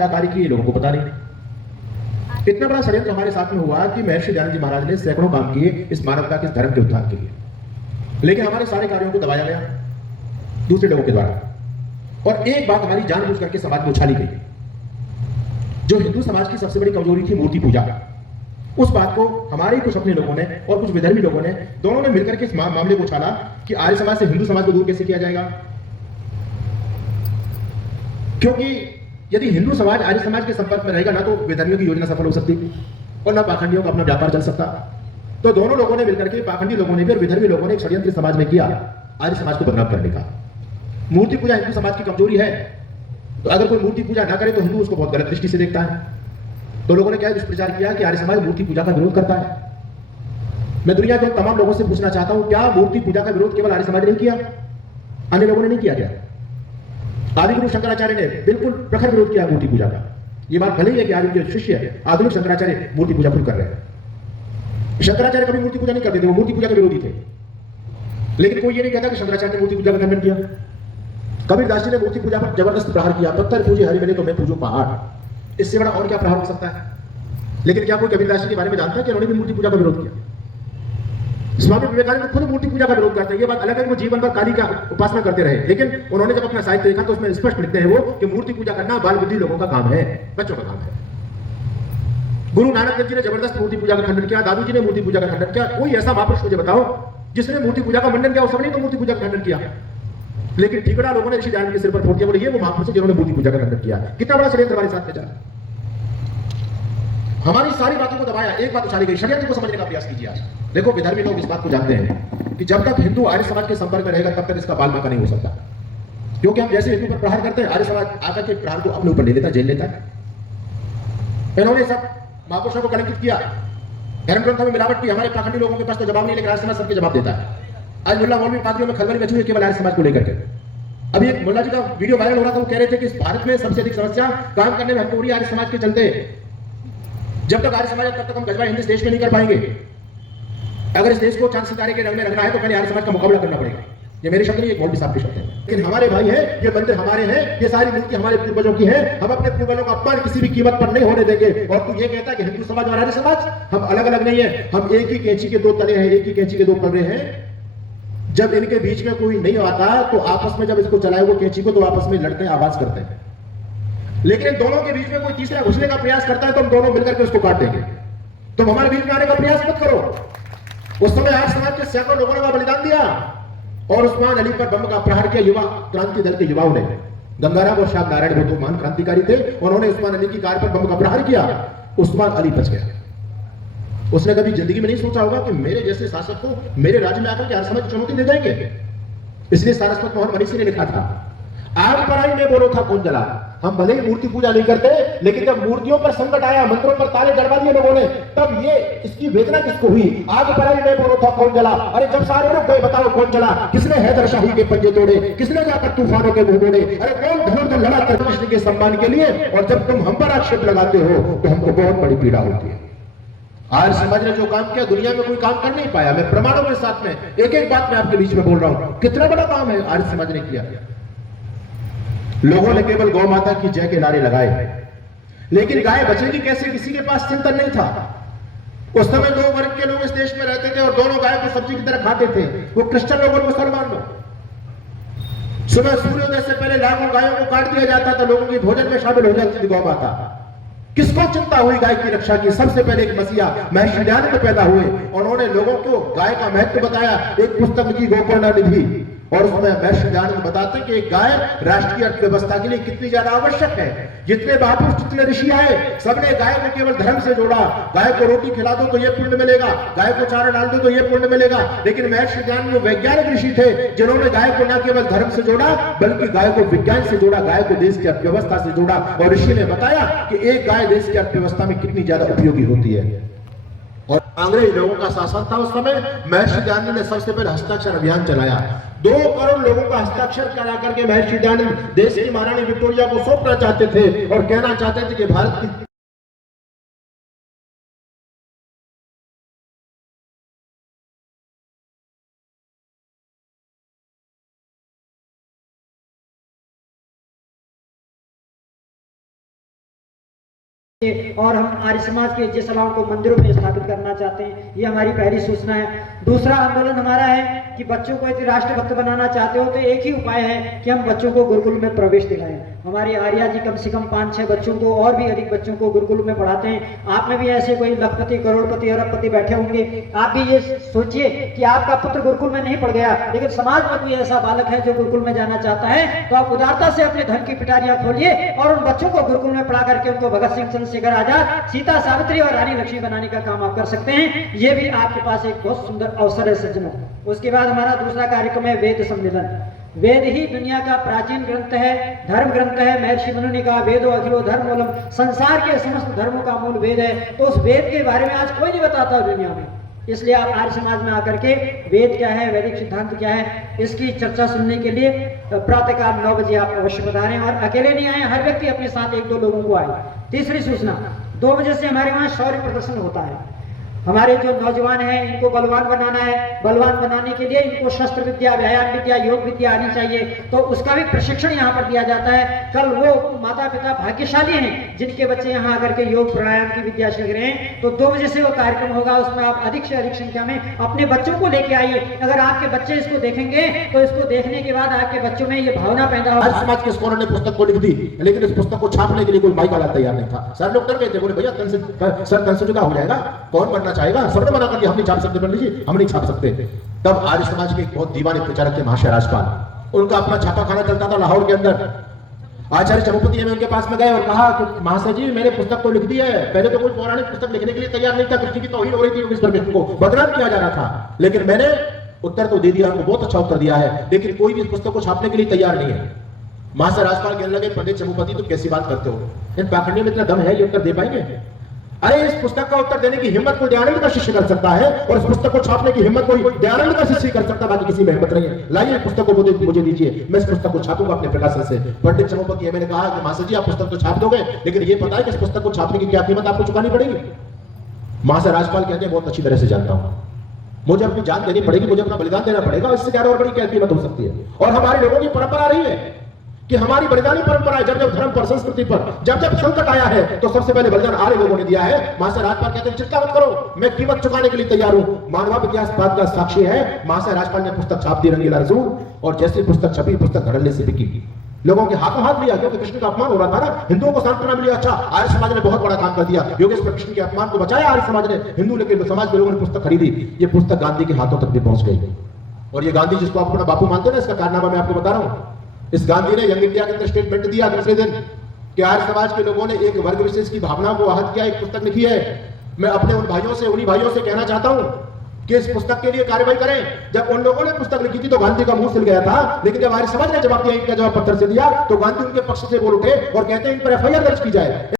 क्या कार्य किए लोगों को पता नहीं। इतना बड़ा षड्यंत्र हमारे साथ में हुआ कि महर्षि दयानंद जी महाराज ने सैकड़ों काम किए इस मानवता के धर्म के उद्धार के लिए, लेकिन हमारे सारे कार्यों को दबाया गया दूसरे लोगों के द्वारा। और एक बात हमारी जानबूझ करके समाज में उछाली गई, जो हिंदू समाज की सबसे बड़ी कमजोरी थी मूर्ति पूजा, उस बात को हमारे कुछ अपने लोगों ने और कुछ विधर्मी लोगों ने दोनों ने मिलकर के इस मामले को उछाला कि आर्य समाज से हिंदू समाज को दूर कैसे किया जाएगा। क्योंकि यदि हिंदू समाज आर्य समाज के संपर्क में रहेगा ना तो विधर्मियों की योजना सफल हो सकती और ना पाखंडियों का अपना व्यापार चल सकता। तो दोनों लोगों ने मिलकर के, पाखंडी लोगों ने भी और विधर्मी लोगों ने एक षड्यंत्र समाज में किया आर्य समाज को बदनाम करने का। मूर्ति पूजा हिंदू समाज की कमजोरी है, तो अगर कोई मूर्ति पूजा ना करे तो हिंदू उसको बहुत गलत दृष्टि से देखता है। तो लोगों ने क्या दुष्प्रचार किया कि आर्य समाज मूर्ति पूजा का विरोध करता है। मैं दुनिया के तमाम लोगों से पूछना चाहता हूं, क्या मूर्ति पूजा का विरोध केवल आर्य समाज ने किया, अन्य लोगों ने नहीं किया? क्या आदि गुरु शंकराचार्य ने बिल्कुल प्रखर विरोध किया मूर्ति पूजा का। यह बात भले ही है कि आज उनके शिष्य आधुनिक शंकराचार्य मूर्ति पूजा खुद कर रहे हैं। शंकराचार्य कभी मूर्ति पूजा नहीं करते थे, वो मूर्ति पूजा के विरोधी थे, लेकिन कोई ये नहीं कहता कि शंकराचार्य ने मूर्ति पूजा का खंडन किया। कबीरदास जी ने मूर्ति पूजा पर जबरदस्त प्रहार किया, पत्थर पूजे हरि मिले तो मैं पूजू पहाड़। इससे बड़ा और क्या प्रहार हो सकता है? लेकिन क्या कोई कबीरदास जी के बारे में जानता है कि उन्होंने भी मूर्ति पूजा का विरोध किया? स्वामी विवेकानंद खुद मूर्ति पूजा का विरोध करते हैं। ये बात अलग है कि वो जीवन भर काली का उपासना करते रहे, लेकिन उन्होंने जब अपना साहित्य देखा तो उसमें स्पष्ट लिखते हैं वो कि मूर्ति पूजा करना बाल बुद्धि लोगों का काम है, बच्चों का काम है। गुरु नानक देव जी ने जबरदस्त मूर्ति पूजा का खंडन किया, दादू जी ने मूर्ति पूजा का खंडन किया। कोई ऐसा महापुरुष मुझे बताओ जिसने मूर्ति पूजा का खंडन किया? उस समय तो मूर्ति पूजा का खंडन किया, लेकिन ठिकड़ा लोगों ने ऋषि दयानंद के सिर पर फोड़ दिया, बोले ये वो महापुरुष है जिन्होंने मूर्ति पूजा का खंडन किया। कितना बड़ा षड्यंत्र हमारे साथ में चला। हमारी सारी बातों को दबाया, एक बात उछाली गई। षड्यंत्र को समझने का प्रयास कीजिए। आज देखो, विधर्मी लोग इस बात को जानते हैं कि जब तक हिंदू आर्य समाज के संपर्क में रहेगा तब तक इसका बाल बांका नहीं हो सकता, क्योंकि हम जैसे हिंदू पर प्रहार करते हैं आर्य समाज आकर के प्रहार को अपने ऊपर ले लेता, जेल लेता है। इन्होंने सब महापुरुषों को कलंकित किया, धर्म ग्रंथों में मिलावट की। हमारे पाखंडी लोगों के पास तो जवाब नहीं, लेकिन आर्य समाज सबके जवाब देता है। आज मुल्ला मौलवी पादरियों में खलबली मची हुई केवल आर्य समाज को लेकर के। अभी एक मुल्ला जी का वीडियो वायरल हो रहा था, वो कह रहे थे कि इस भारत में सबसे अधिक समस्या काम करने में हमको हो रही है आर्य समाज के चलते। जब तक आर्य समाज है तब तक हम गजबा हिंद इस देश में नहीं कर पाएंगे। अगर इस देश को चांद सितारे के रंग में रखना है तो पहले आर्य समाज का मुकाबला करना पड़ेगा। ये मेरे शब्द नहीं, एक मौलवी साहब के शब्द हैं। लेकिन हमारे भाई हैं, ये मंदिर हमारे हैं, ये सारी मूर्ति हमारे पूर्वजों की है। हम अपने पूर्वजों का अपमान किसी भी कीमत पर नहीं होने देंगे। और तू ये कहता है कि हिंदू समाज और आर्य समाज हम अलग अलग नहीं है, हम एक ही कैंची के दो तले हैं, एक ही कैंची के दो पलड़े हैं। जब इनके बीच में कोई नहीं आता तो आपस में जब इसको चलाए वो कैंची को तो आपस में लड़ते हैं, आवाज करते हैं। लेकिन इन दोनों के बीच में कोई तीसरा घुसने का प्रयास करता है तो हम दोनों मिलकर के उसको काट देंगे। तुम हमारे बीच में आने का प्रयास मत करो। उस समय आर्य समाज के सैकड़ों लोगों ने बलिदान दिया और उस्मान अली पर बम का प्रहार किया। युवा क्रांति दल के युवाओं ने, गंगाराम और श्याम नारायण वो तो महान क्रांतिकारी थे, उन्होंने उस्मान अली की कार पर बम का प्रहार किया। उस्मान अली बच गया। उसने कभी जिंदगी में नहीं सोचा होगा कि मेरे जैसे शासक को मेरे राज्य में आकर के आर्य समाज की चुनौती दे देंगे। इसलिए सारस्वत मोहन मनीषी ने लिखा था, आग पराई में बोलो था कौन जला। हम भले ही मूर्ति पूजा नहीं करते, लेकिन जब मूर्तियों पर संकट आया, मंदिरों पर ताले जड़वा दिए लोगों ने, तब ये इसकी वेदना किसको हुई? आग पराई में बोलो था कौन जला। अरे जब सारे लोग गए बताओ कौन जला? किसने हैदर शाही के पंजे तोड़े? किसने जाकर तूफानों के मुंह मोड़े? अरे कौन धनुर्धर लड़ा कृष्ण के सम्मान के लिए? और जब तुम हम पर आक्षेप लगाते हो तो हमको बहुत बड़ी पीड़ा होती है। आर्य समाज ने जो काम किया दुनिया में कोई काम कर नहीं पाया। मैं प्रमाणों के साथ में एक एक बात मैं आपके बीच में बोल रहा हूं, कितना बड़ा काम है आर्य समाज ने किया। लोगों ने केवल गौ माता की जय के नारे लगाए, लेकिन गाय बचेगी कैसे किसी के पास चिंतन नहीं था। उस समय दो वर्ग के लोग इस देश में रहते थे और दोनों गाय को सब्जी की तरह खाते थे, वो क्रिश्चियन लोग और मुसलमान लोग। सुबह सूर्योदय से पहले लाखों गायों को काट दिया जाता था, लोगों की भोजन में शामिल हो जाती थी गौ माता। किसको चिंता हुई गाय की रक्षा की? सबसे पहले एक मसीहा महर्षि दयानंद पैदा हुए, उन्होंने लोगों को गाय का महत्व बताया। एक पुस्तक की गोकर्ण निधि, और उसमें महर्षि दयानंद बताते हैं कि एक गाय राष्ट्रीय अर्थव्यवस्था के लिए कितनी ज्यादा आवश्यक है। जितने महापुरुष, जितने ऋषि आए, सबने गाय को केवल धर्म से जोड़ा। गाय को रोटी खिला दो तो ये पुण्य मिलेगा, गाय को चारा डाल दो तो ये पुण्य मिलेगा। लेकिन महर्षि दयानंद वैज्ञानिक ऋषि थे, जिन्होंने गाय को न केवल धर्म से जोड़ा बल्कि गाय को विज्ञान से जोड़ा, गाय को देश की अर्थव्यवस्था से जोड़ा। और ऋषि ने बताया कि एक गाय देश की अर्थव्यवस्था में कितनी ज्यादा उपयोगी होती है। और अंग्रेज लोगों का शासन था उस समय। महर्षि दयानंद ने सबसे पहले हस्ताक्षर अभियान चलाया। 2 करोड़ लोगों का हस्ताक्षर करा करके महर्षि दयानंद देश की महारानी विक्टोरिया को सौंपना चाहते थे और कहना चाहते थे कि भारत की और हम आर्य समाज के जयसलाओं को मंदिरों में स्थापित करना चाहते हैं। ये हमारी पहली सूचना है। दूसरा आंदोलन हमारा है कि बच्चों को यदि राष्ट्रभक्त बनाना चाहते हो तो एक ही उपाय है कि हम बच्चों को गुरुकुल में प्रवेश दिलाएं। हमारे आर्या जी कम से कम 5-6 बच्चों को और भी अधिक बच्चों को गुरुकुल में पढ़ाते हैं। आप में भी ऐसे कोई लखपति, करोड़पति, अरबपति बैठे होंगे। आप भी ये सोचिए कि आपका पुत्र गुरुकुल में नहीं पढ़ गया, लेकिन समाज में कोई ऐसा बालक है जो गुरुकुल में जाना चाहता है, तो आप उदारता से अपने धन की पिटारियां खोलिए और उन बच्चों को गुरुकुल में पढ़ा करके उनको भगत सिंह, चंद्रशेखर आजाद, सीता, सावित्री और रानी लक्ष्मी बनाने का काम आप कर सकते हैं। ये भी आपके पास एक बहुत सुंदर अवसर है सज्जनों। उसके बाद हमारा दूसरा कार्यक्रम है वेद सम्मेलन। वेद ही दुनिया का प्राचीन ग्रंथ है, धर्म ग्रंथ है। महर्षि मनु ने कहा वेदो अखिलो धर्ममूलम, संसार के समस्त धर्मों का मूल वेद है। तो उस वेद के बारे में आज कोई नहीं बताता दुनिया में, इसलिए आप आर्य समाज में आकर के वेद क्या है, वैदिक सिद्धांत क्या है, इसकी चर्चा सुनने के लिए प्रातःकाल 9 बजे आप अवश्य पधारें। और अकेले नहीं आए, हर व्यक्ति अपने साथ 1-2 लोगों को आए। तीसरी सूचना, 2 बजे से हमारे वहाँ शौर्य प्रदर्शन होता है। हमारे जो नौजवान हैं इनको बलवान बनाना है। बलवान बनाने के लिए इनको शस्त्र विद्या, व्यायाम विद्या, योग विद्या आनी चाहिए, तो उसका भी प्रशिक्षण यहाँ पर दिया जाता है। कल वो माता पिता भाग्यशाली हैं जिनके बच्चे यहाँ आकर के योग प्राणायाम की विद्या सीख रहे हैं। तो 2 बजे से वो कार्यक्रम होगा, उसमें आप अधिक से अधिक संख्या में अपने बच्चों को लेके आइए। अगर आपके बच्चे इसको देखेंगे तो इसको देखने के बाद आपके बच्चों में ये भावना पैदा होगी। आज समाज के स्कॉलर ने पुस्तक को लिख दी, लेकिन इस पुस्तक को छापने के लिए कोई माइक वाला तैयार नहीं था। सारे लोग डर गए थे, बोले भैया तन से जुदा हो जाएगा, कौन बनना चाहेगा, सबने मना कर दिया, हम नहीं छाप सकते, पंडित जी हम नहीं छाप सकते। तब आर्य समाज के एक बहुत दीवाने प्रचारक थे महाशय राजपाल, उनका अपना छापाखाना चलता था लाहौर के अंदर। आचार्य चमुपति में उनके पास में गए और कहा कि महाशय जी मैंने पुस्तक तो लिख दी है। पहले तो कोई पौराणिक पुस्तक लिखने के लिए तैयार नहीं था, कृष्ण की तौहीन हो रही थी, इस पर को बदनाम किया जा रहा था, लेकिन मैंने उत्तर तो दे दिया, उनको बहुत अच्छा उत्तर दिया है, लेकिन कोई भी इस पुस्तक को छापने के लिए तैयार नहीं है। महाशय राजपाल कहने लगे पंडित चमुपति तुम कैसी बात करते हो, इन पाखंडियों में इतना दम है ये उत्तर दे पाएंगे? अरे इस पुस्तक का उत्तर देने की हिम्मत कोई दयानंद का शिष्य कर सकता है, और इस पुस्तक को छापने की हिम्मत कोई दयानंद का शिष्य कर सकता है, बाकी किसी में हिम्मत नहीं है। लाइए पुस्तक को मुझे दीजिए, मैं इस पुस्तक को छापूंगा अपने प्रकाशन से। पंडित चमुपति मैंने कहा कि महाशय जी आप पुस्तक तो छाप दोगे, लेकिन ये पता है कि इस पुस्तक को छापने की क्या कीमत आपको चुकानी पड़ेगी? महाशय राजपाल कहते हैं बहुत अच्छी तरह से जानता हूं, मुझे अपनी जान देनी पड़ेगी, मुझे अपना बलिदान देना पड़ेगा, इससे ज्यादा और बड़ी क्या कीमत हो सकती है? और हमारे लोगों की परंपरा रही है कि हमारी बलिदानी परंपरा है, जब जब धर्म पर, संस्कृति पर जब जब संकट आया है तो सबसे पहले बलिदान आर्य लोगों ने दिया है। महाशय राजपाल कहते हैं चिंता मत करो, मैं कीमत चुकाने के लिए तैयार हूं। मानव इतिहास बात का साक्षी है। महाशय राजपाल ने पुस्तक छाप दी रंगीला रसूल, और जैसी पुस्तक छपी पुस्तक धड़ल्ले से बिकी, लोगों के हाथों हाथ लिया, क्योंकि कृष्ण का अपमान हो रहा था ना, हिंदुओं को सांत्वना मिली। अच्छा आर्य समाज ने बहुत बड़ा काम कर दिया, योगेश्वर कृष्ण के अपमान को बचाया आर्य समाज ने, हिंदू लेकिन समाज के लोगों ने पुस्तक खरीदी। ये पुस्तक गांधी के हाथों तक भी पहुंच गई, और ये गांधी जिसको आप अपना बापू मानते हैं ना, इसका कारनामा मैं आपको बता रहा हूं। इस गांधी ने यंग इंडिया के अंदर स्टेटमेंट दिया दूसरे दिन कि आर्य समाज के लोगों ने एक वर्ग विशेष की भावना को आहत किया, एक पुस्तक लिखी है। मैं अपने उन भाइयों से, उन्हीं भाइयों से कहना चाहता हूं कि इस पुस्तक के लिए कार्रवाई करें। जब उन लोगों ने पुस्तक लिखी थी तो गांधी का मुंह सिल गया था, लेकिन जब आर्य समाज ने जवाब दिया, इनका जवाब पत्थर से दिया, तो गांधी उनके पक्ष से बोल उठे और कहते हैं इन पर FIR दर्ज की जाए।